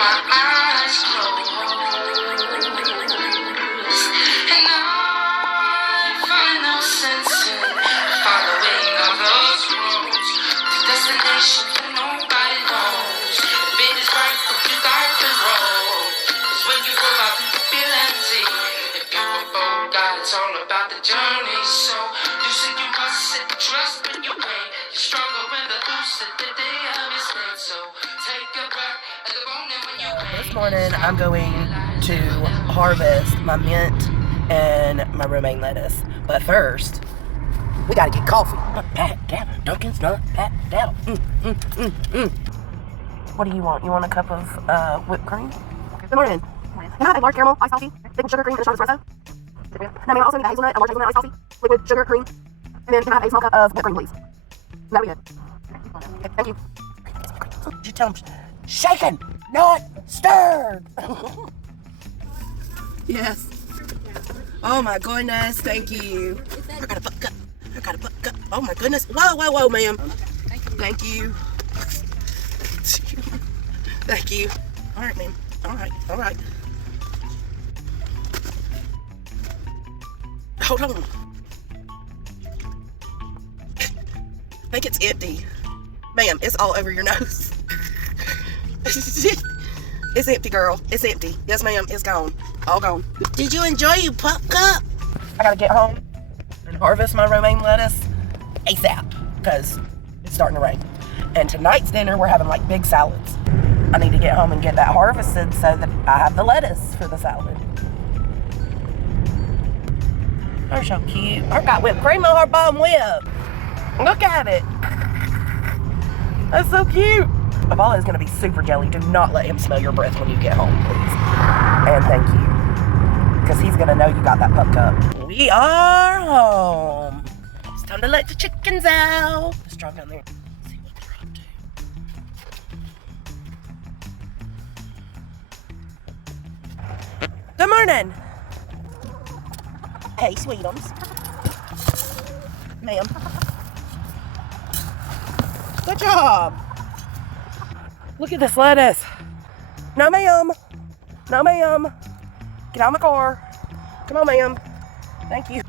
my eyes closed, and I find no sense in following all those roads to destinations that nobody knows. The bit is right, but you got the road. 'Cause when you go out, you feel empty. If you a boat guy, it's all about the journey. So you say you must sit, trust when you wait. You struggle when the lucid the day of mistake. So take a breath and go on when you wait. This morning I'm going to harvest my mint and my romaine lettuce. But first, we gotta get coffee. Pat down, Dunkin's not pat down. What do you want? You want a cup of whipped cream? Good morning. Can I have a large caramel iced coffee, maple sugar cream, and a shot of espresso? And I also need a hazelnut, a large hazelnut iced coffee, liquid sugar cream, and then can I have a small cup of whipped cream, please? That'll be good. Okay, thank you. You tell them, shaken, not stirred. Yes. Oh my goodness, thank you. I got a buck cup. Oh my goodness. Whoa, ma'am. Thank you. Thank you. All right, ma'am. All right. Hold on. I think it's empty. Ma'am, it's all over your nose. It's empty, girl. It's empty. Yes, ma'am. It's gone. All gone. Did you enjoy your pup cup? I gotta get home and harvest my romaine lettuce ASAP because it's starting to rain. And tonight's dinner, we're having like big salads. I need to get home and get that harvested so that I have the lettuce for the salad. They're so cute. I've got whipped cream on her bottom whip. Look at it. That's so cute. Avala is going to be super jelly. Do not let him smell your breath when you get home, please. And thank you. Because he's going to know you got that pup cup. We are home. It's time to let the chickens out. Let's drive down there and see what they're up to. Good morning. Hey, sweetums. Ma'am. Good job. Look at this lettuce. No, ma'am. No, ma'am. Get out of my car. Come on, ma'am. Thank you.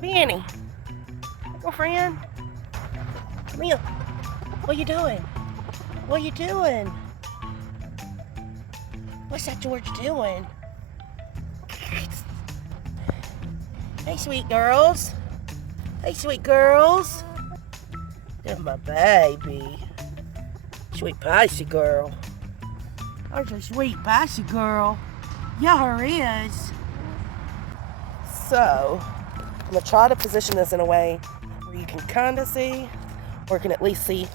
Benny, girlfriend, come here. What you doing? What you doing? What's that George doing? Hey, sweet girls. Hey, sweet girls. There's my baby. Sweet Pisces girl. There's a sweet Pisces girl. Yeah, her is. So, I'm going to try to position this in a way where you can kind of see, or can at least see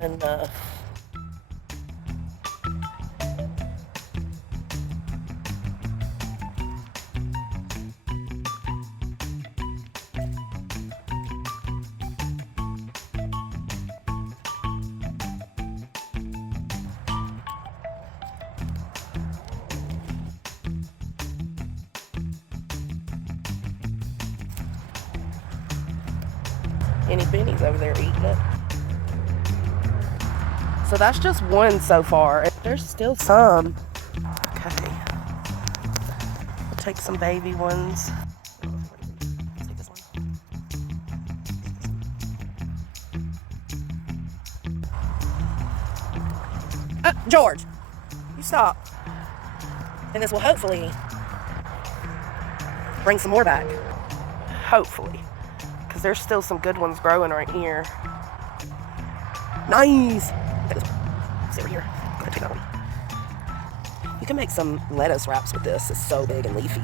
enough. Any Benny's over there eating it. So that's just one so far. There's still some. Okay. We'll take some baby ones. Let's take this one. George, you stop. And this will hopefully bring some more back. Hopefully. Because there's still some good ones growing right here. Nice! It's over here. I'm gonna take that one. You can make some lettuce wraps with this. It's so big and leafy.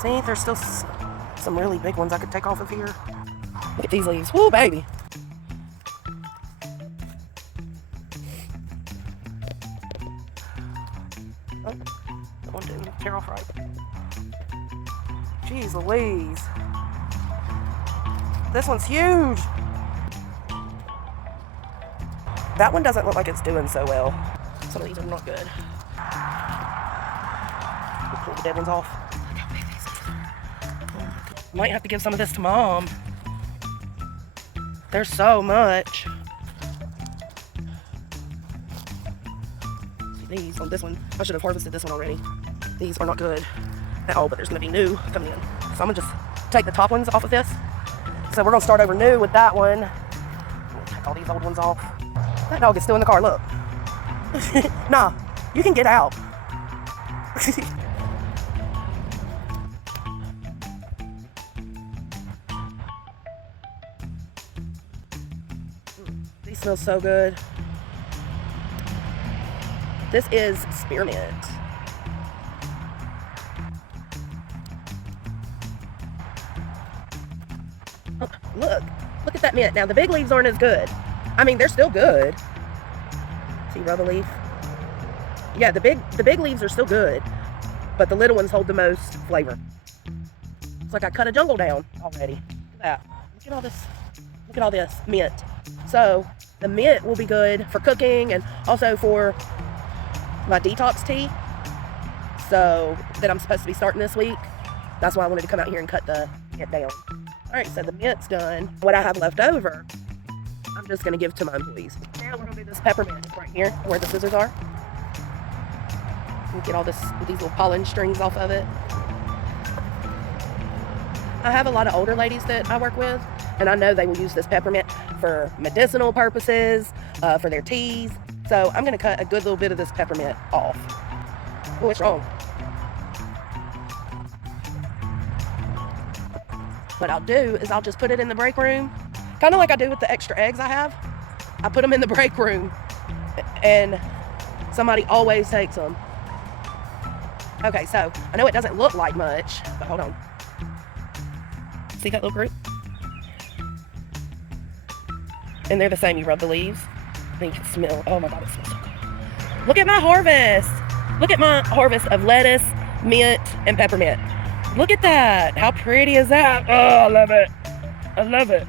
See, there's still some really big ones I could take off of here. Look at these leaves. Woo, baby. Oh, that one didn't tear off right. Jeez Louise. This one's huge. That one doesn't look like it's doing so well. Some of these are not good. We'll pull the dead ones off. Look how big these are. Might have to give some of this to Mom. There's so much. See these on this one. I should have harvested this one already. These are not good at all, but there's gonna be new coming in. So I'm gonna just take the top ones off of this. So we're gonna start over new with that one. Take all these old ones off. That dog is still in the car, look. Nah, you can get out. These smell so good. This is spearmint. Oh, look at that mint. Now the big leaves aren't as good. I mean, they're still good. See, rub a leaf. Yeah, the big leaves are still good, but the little ones hold the most flavor. It's like I cut a jungle down already. Look at that. Look at all this. Look at all this mint. So the mint will be good for cooking and also for my detox tea. So that I'm supposed to be starting this week. That's why I wanted to come out here and cut the mint down. All right, so the mint's done. What I have left over, I'm just gonna give to my employees. Now we're gonna do this peppermint right here, where the scissors are. And get all these little pollen strings off of it. I have a lot of older ladies that I work with, and I know they will use this peppermint for medicinal purposes, for their teas. So I'm gonna cut a good little bit of this peppermint off. Oh, what's wrong? What I'll do is I'll just put it in the break room, kind of like I do with the extra eggs I have. I put them in the break room, and somebody always takes them. Okay, so I know it doesn't look like much, but hold on. See that little group? And they're the same. You rub the leaves, then you can smell. Oh my God, it smells so good. Look at my harvest. Look at my harvest of lettuce, mint, and peppermint. Look at that. How pretty is that? Oh, I love it. I love it.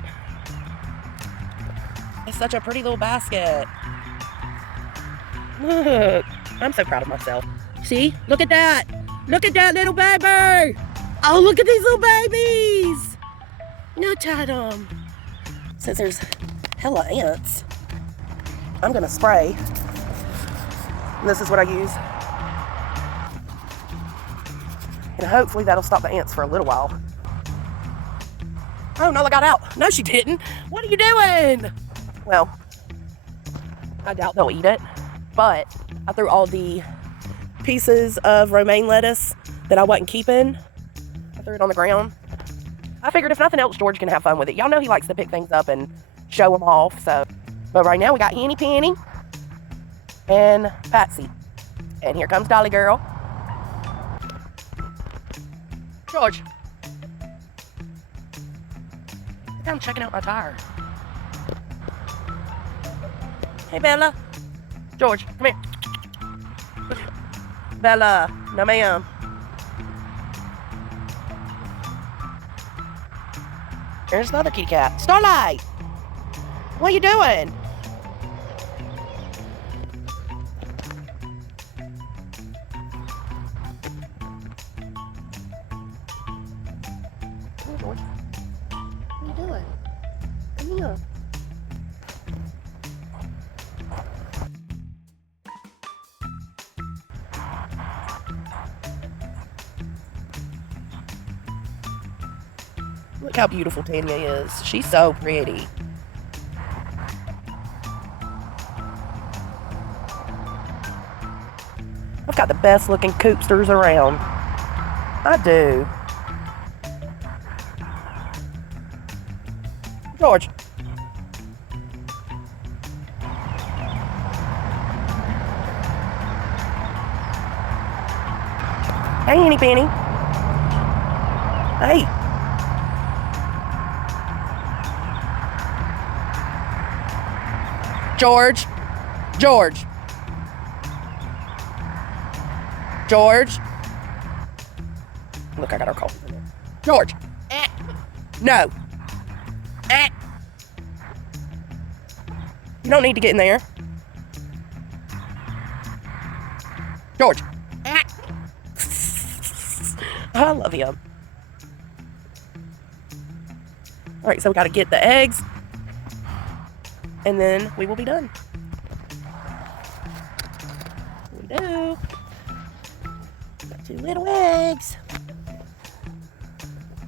It's such a pretty little basket. Look. I'm so proud of myself. See? Look at that. Look at that little baby. Oh, look at these little babies. Look at them. Since there's hella ants, I'm going to spray. And this is what I use. And hopefully that'll stop the ants for a little while. Oh, Nola got out. No, she didn't. What are you doing? Well, I doubt they'll eat it, but I threw all the pieces of romaine lettuce that I wasn't keeping. I threw it on the ground. I figured if nothing else, George can have fun with it. Y'all know he likes to pick things up and show them off, so. But right now we got Henny Penny and Patsy. And here comes Dolly Girl. George. I think I'm checking out my tire. Hey, Bella. George, come here. Bella, no ma'am. There's the other kitty cat. Starlight! What are you doing? Come here, George. What are you doing? Come here. Look how beautiful Tanya is. She's so pretty. I've got the best looking coopsters around. I do. George. Hey, Henny Penny. Hey. George. George. George. Look, I got our call. George. No. You don't need to get in there. George. I love him. All right, so we got to get the eggs, and then we will be done. We do. Got 2 little eggs.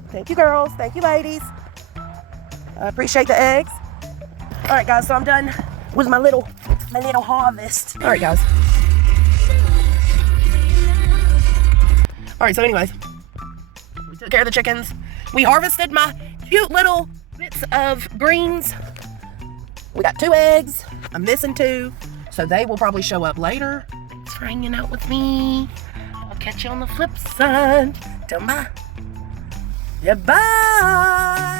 Thank you, girls. Thank you, ladies. I appreciate the eggs. All right, guys, so I'm done with my little harvest. All right, guys. All right, so anyways, we took care of the chickens. We harvested my cute little bits of greens. We got 2 eggs. I'm missing 2, so they will probably show up later. Thanks for hanging out with me. I'll catch you on the flip side. Till bye. Yeah, bye.